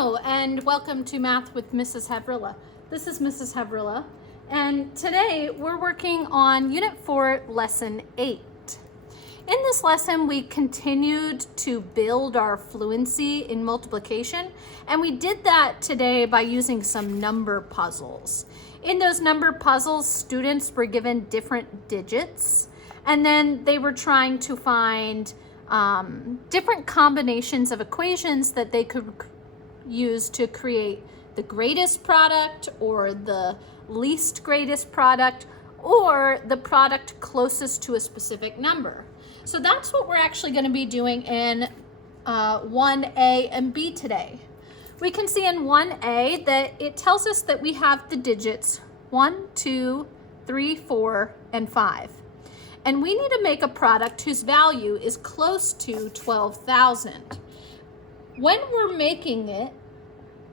Hello and welcome to Math with Mrs. Havrilla. This is Mrs. Havrilla, and today we're working on Unit 4, Lesson 8. In this lesson, we continued to build our fluency in multiplication, and we did that today by using some number puzzles. In those number puzzles, students were given different digits, and then they were trying to find different combinations of equations that they could use to create the greatest product or the least greatest product or the product closest to a specific number. So that's what we're actually going to be doing in 1A and B today. We can see in 1A that it tells us that we have the digits 1, 2, 3, 4, and 5. And we need to make a product whose value is close to 12,000. When we're making it,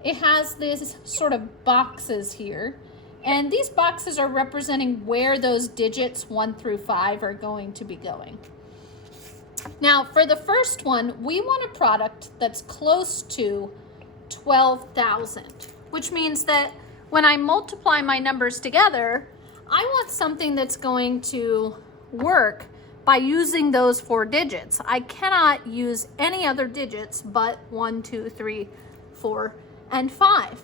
it has these sort of boxes here. And these boxes are representing where those digits 1 through 5 are going to be going. Now, for the first one, we want a product that's close to 12,000, which means that when I multiply my numbers together, I want something that's going to work by using those 4 digits. I cannot use any other digits but 1, 2, 3, 4, and 5.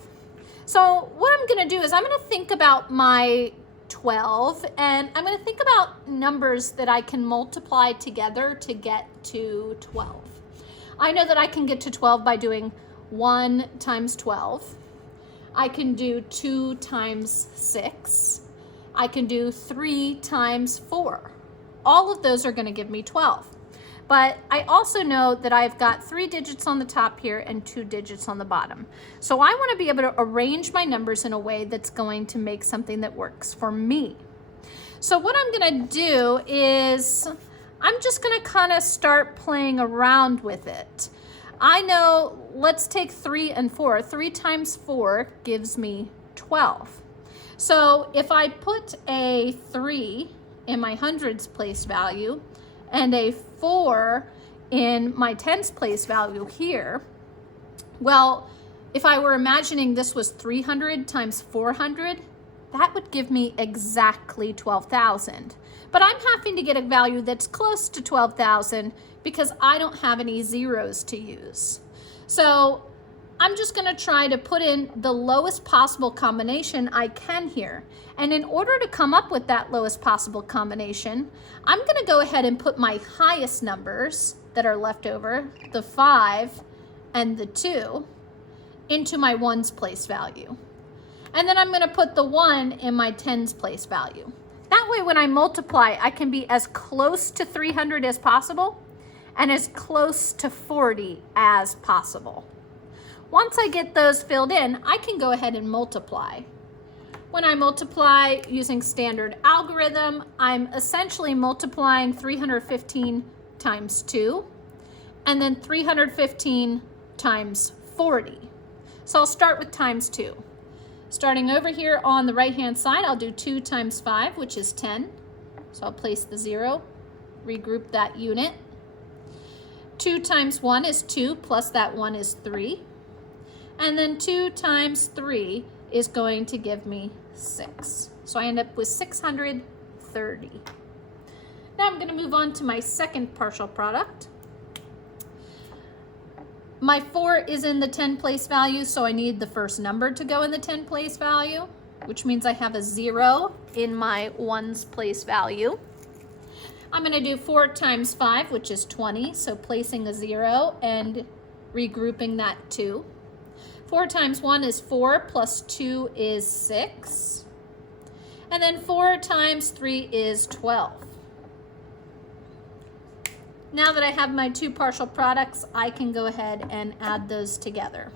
So what I'm going to do is I'm going to think about my 12, and I'm going to think about numbers that I can multiply together to get to 12. I know that I can get to 12 by doing 1 times 12. I can do 2 times 6. I can do 3 times 4. All of those are going to give me 12. But I also know that I've got 3 digits on the top here and 2 digits on the bottom. So I want to be able to arrange my numbers in a way that's going to make something that works for me. So what I'm going to do is I'm just going to kind of start playing around with it. I know, let's take 3 and 4. 3 times 4 gives me 12. So if I put a 3 in my hundreds place value and a 4 in my tens place value here, well, if I were imagining this was 300 times 400, that would give me exactly 12,000. But I'm having to get a value that's close to 12,000 because I don't have any zeros to use. So I'm just going to try to put in the lowest possible combination I can here. And in order to come up with that lowest possible combination, I'm going to go ahead and put my highest numbers that are left over, the 5 and the 2, into my ones place value. And then I'm going to put the 1 in my tens place value. That way when I multiply, I can be as close to 300 as possible and as close to 40 as possible. Once I get those filled in, I can go ahead and multiply. When I multiply using standard algorithm, I'm essentially multiplying 315 times 2 and then 315 times 40. So I'll start with times 2. Starting over here on the right-hand side, I'll do 2 times 5, which is 10. So I'll place the 0, regroup that unit. 2 times 1 is 2, plus that 1 is 3. And then 2 times 3 is going to give me 6. So I end up with 630. Now I'm going to move on to my second partial product. My 4 is in the 10 place value, so I need the first number to go in the 10 place value, which means I have a 0 in my ones place value. I'm going to do 4 times 5, which is 20, so placing a 0 and regrouping that 2. 4 times 1 is 4, plus 2 is 6. And then 4 times 3 is 12. Now that I have my 2 partial products, I can go ahead and add those together.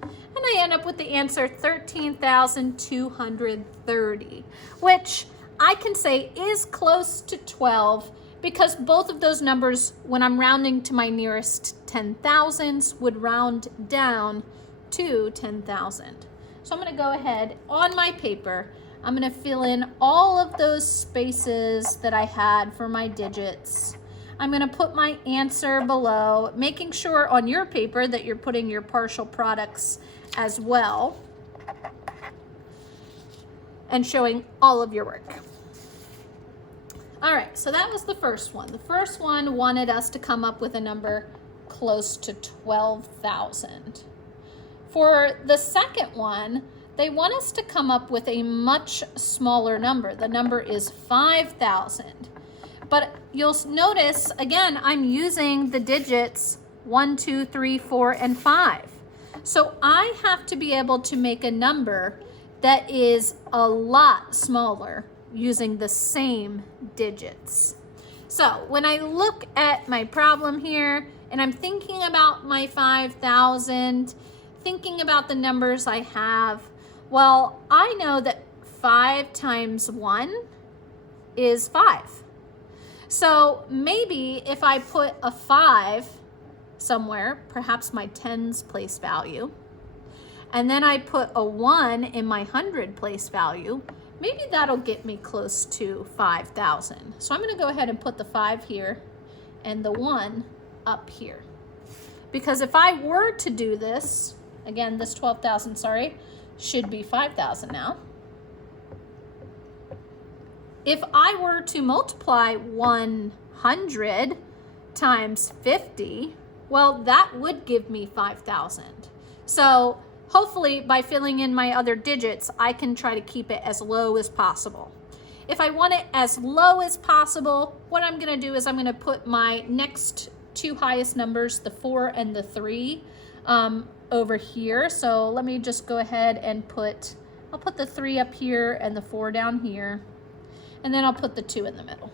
And I end up with the answer 13,230, which I can say is close to 12 because both of those numbers, when I'm rounding to my nearest 10,000s, would round down to 10,000. So I'm going to go ahead on my paper. I'm going to fill in all of those spaces that I had for my digits. I'm going to put my answer below, making sure on your paper that you're putting your partial products as well and showing all of your work. All right, so that was the first one. The first one wanted us to come up with a number close to 12,000. For the second one, they want us to come up with a much smaller number. The number is 5,000. But you'll notice, again, I'm using the digits 1, 2, 3, 4, and 5. So I have to be able to make a number that is a lot smaller using the same digits. So when I look at my problem here and I'm thinking about my 5,000, thinking about the numbers I have, well, I know that 5 times 1 is 5. So maybe if I put a 5 somewhere, perhaps my tens place value, and then I put a 1 in my 100 place value, maybe that'll get me close to 5,000. So I'm going to go ahead and put the 5 here and the 1 up here. Because if I were to do this, again, this 12,000, sorry, should be 5,000 now. If I were to multiply 100 times 50, well, that would give me 5,000. So hopefully by filling in my other digits, I can try to keep it as low as possible. If I want it as low as possible, what I'm going to do is I'm going to put my next two highest numbers, the 4 and the 3, over here. So let me just go ahead and I'll put the 3 up here and the 4 down here. And then I'll put the 2 in the middle.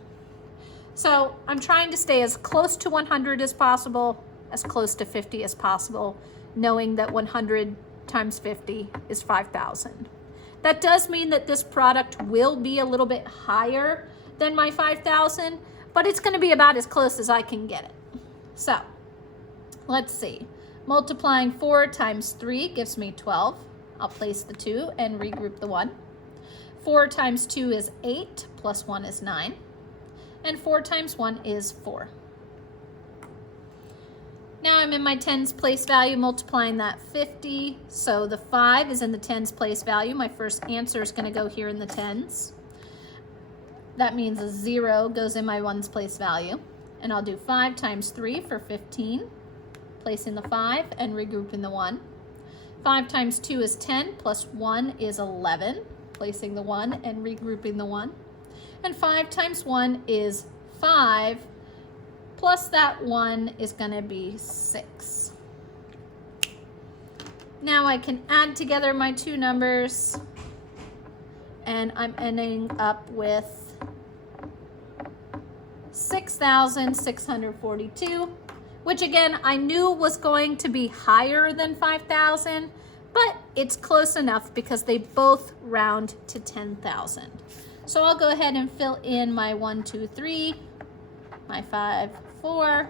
So I'm trying to stay as close to 100 as possible, as close to 50 as possible, knowing that 100 times 50 is 5,000. That does mean that this product will be a little bit higher than my 5,000, but it's going to be about as close as I can get it. So let's see. Multiplying 4 times 3 gives me 12. I'll place the 2 and regroup the 1. 4 times 2 is 8, plus 1 is 9. And 4 times 1 is 4. Now I'm in my tens place value, multiplying that 50. So the 5 is in the tens place value. My first answer is going to go here in the tens. That means a 0 goes in my ones place value. And I'll do 5 times 3 for 15, placing the 5 and regrouping the 1. 5 times 2 is 10, plus 1 is 11, placing the 1 and regrouping the 1. And 5 times 1 is 5, plus that 1 is going to be 6. Now I can add together my two numbers, and I'm ending up with 6,642, which again, I knew was going to be higher than 5,000, but it's close enough because they both round to 10,000. So I'll go ahead and fill in my 1, 2, 3, my 5, 4,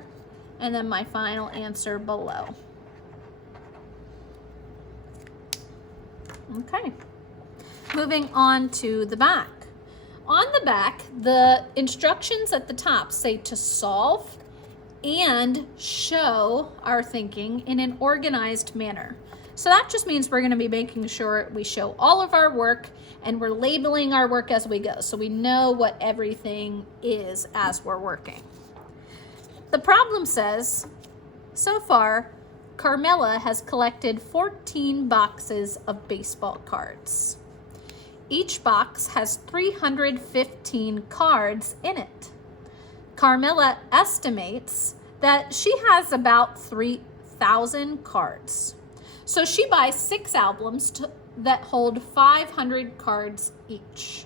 and then my final answer below. Okay, moving on to the back. On the back, the instructions at the top say to solve and show our thinking in an organized manner. So that just means we're going to be making sure we show all of our work and we're labeling our work as we go, so we know what everything is as we're working. The problem says, so far, Carmela has collected 14 boxes of baseball cards. Each box has 315 cards in it. Carmela estimates that she has about 3,000 cards. So she buys 6 albums that hold 500 cards each.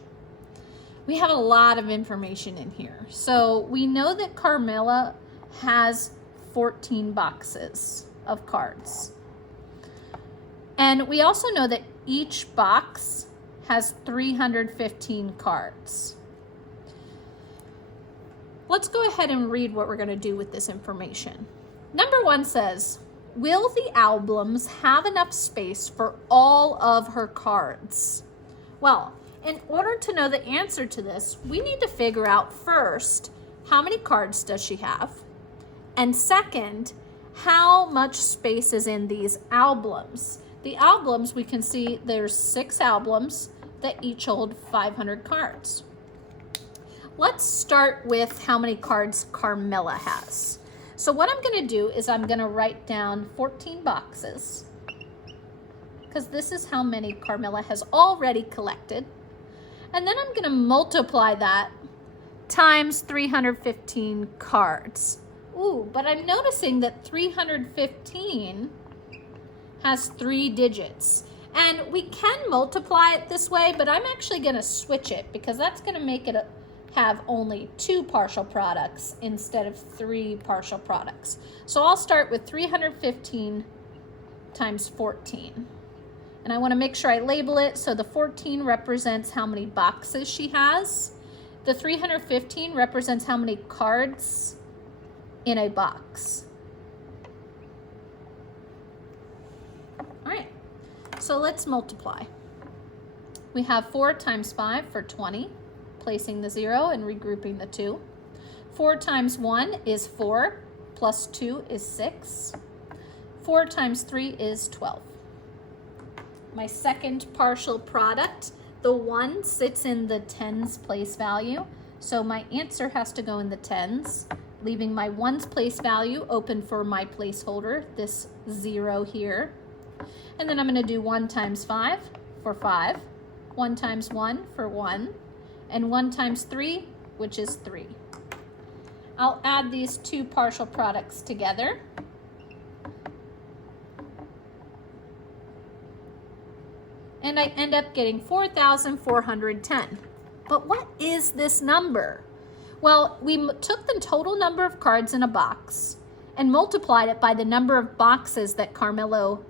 We have a lot of information in here. So we know that Carmela has 14 boxes of cards. And we also know that each box has 315 cards. Let's go ahead and read what we're going to do with this information. Number 1 says, will the albums have enough space for all of her cards? Well, in order to know the answer to this, we need to figure out first how many cards does she have? And second, how much space is in these albums? The albums, we can see there's 6 albums that each hold 500 cards. Let's start with how many cards Carmela has. So what I'm going to do is I'm going to write down 14 boxes, because this is how many Carmela has already collected. And then I'm going to multiply that times 315 cards. Ooh, but I'm noticing that 315 has 3 digits. And we can multiply it this way, but I'm actually going to switch it because that's going to make it have only 2 partial products instead of 3 partial products. So I'll start with 315 times 14. And I want to make sure I label it. So the 14 represents how many boxes she has. The 315 represents how many cards in a box. All right, so let's multiply. We have 4 times 5 for 20, placing the 0 and regrouping the 2. 4 times 1 is 4, plus 2 is 6. 4 times 3 is 12. My second partial product, the 1 sits in the tens place value, so my answer has to go in the tens, leaving my ones place value open for my placeholder, this 0 here. And then I'm going to do 1 times 5 for 5, 1 times 1 for 1, and 1 times 3, which is 3. I'll add these 2 partial products together. And I end up getting 4,410. But what is this number? Well, we took the total number of cards in a box and multiplied it by the number of boxes that Carmela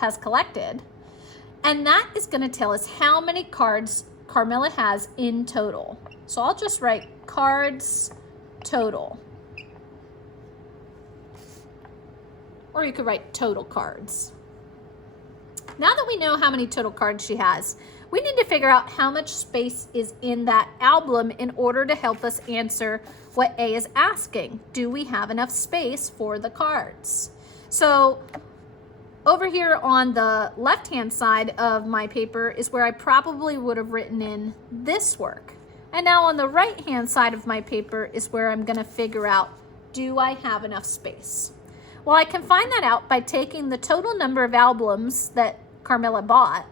has collected. And that is going to tell us how many cards Carmela has in total. So I'll just write cards total. Or you could write total cards. Now that we know how many total cards she has, we need to figure out how much space is in that album in order to help us answer what A is asking. Do we have enough space for the cards? So over here on the left-hand side of my paper is where I probably would have written in this work. And now on the right-hand side of my paper is where I'm going to figure out, do I have enough space? Well, I can find that out by taking the total number of albums that Carmela bought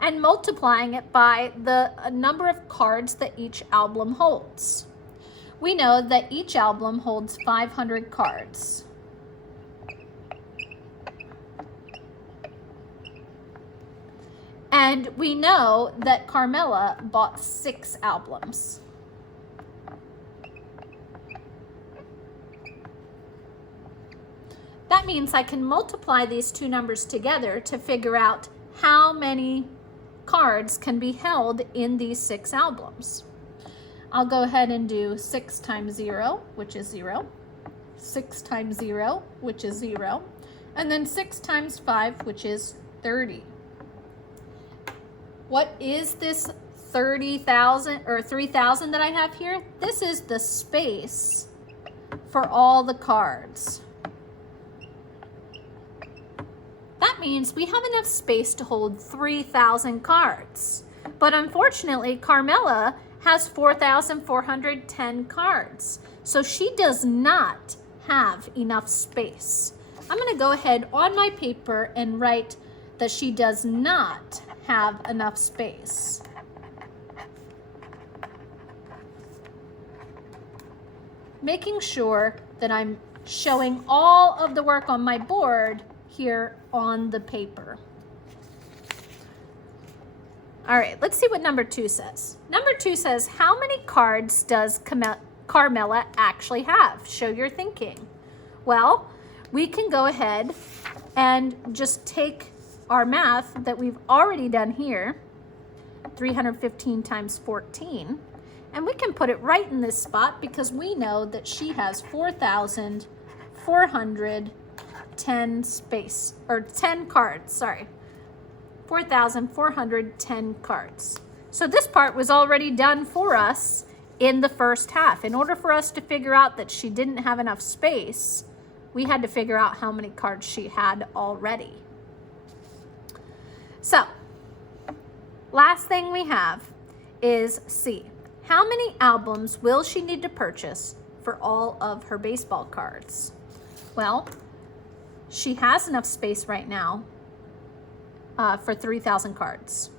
and multiplying it by the number of cards that each album holds. We know that each album holds 500 cards. And we know that Carmela bought 6 albums. That means I can multiply these 2 numbers together to figure out how many cards can be held in these 6 albums. I'll go ahead and do 6 times 0, which is 0, 6 times 0, which is 0, and then 6 times 5, which is 30. What is this 30,000 or 3,000 that I have here? This is the space for all the cards. That means we have enough space to hold 3,000 cards. But unfortunately, Carmela has 4,410 cards. So she does not have enough space. I'm going to go ahead on my paper and write that she does not have enough space. Making sure that I'm showing all of the work on my board here on the paper. All right, let's see what number 2 says. Number 2 says, how many cards does Carmela actually have? Show your thinking. Well, we can go ahead and just take our math that we've already done here, 315 times 14, and we can put it right in this spot because we know that she has 4,410 space, or 10 cards, sorry. 4,410 cards. So this part was already done for us in the first half. In order for us to figure out that she didn't have enough space, we had to figure out how many cards she had already. So, last thing we have is C. How many albums will she need to purchase for all of her baseball cards? Well, she has enough space right now for 3,000 cards,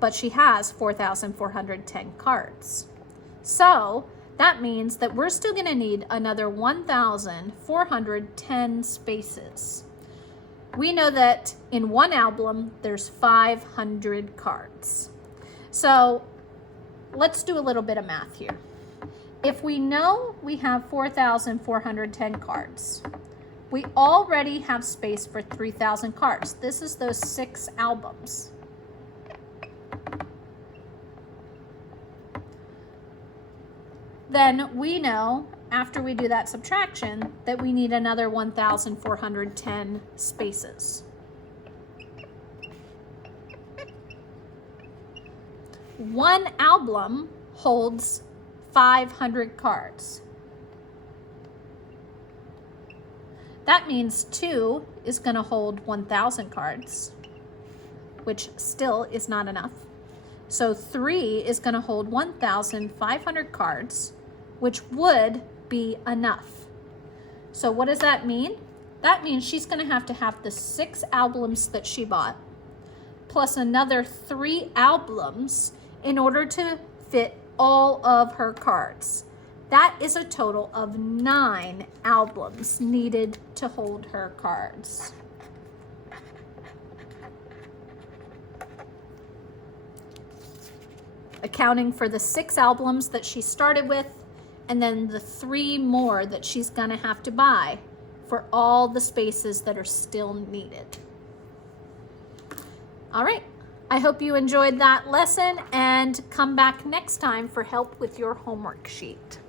but she has 4,410 cards. So that means that we're still going to need another 1,410 spaces. We know that in one album, there's 500 cards. So let's do a little bit of math here. If we know we have 4,410 cards, we already have space for 3,000 cards. This is those 6 albums. Then we know, after we do that subtraction, that we need another 1,410 spaces. One album holds 500 cards. That means 2 is going to hold 1,000 cards, which still is not enough. So 3 is going to hold 1,500 cards, which would be enough. So what does that mean? That means she's going to have the 6 albums that she bought, plus another 3 albums in order to fit all of her cards. That is a total of 9 albums needed to hold her cards. Accounting for the 6 albums that she started with, and then the 3 more that she's gonna have to buy for all the spaces that are still needed. All right, I hope you enjoyed that lesson, and come back next time for help with your homework sheet.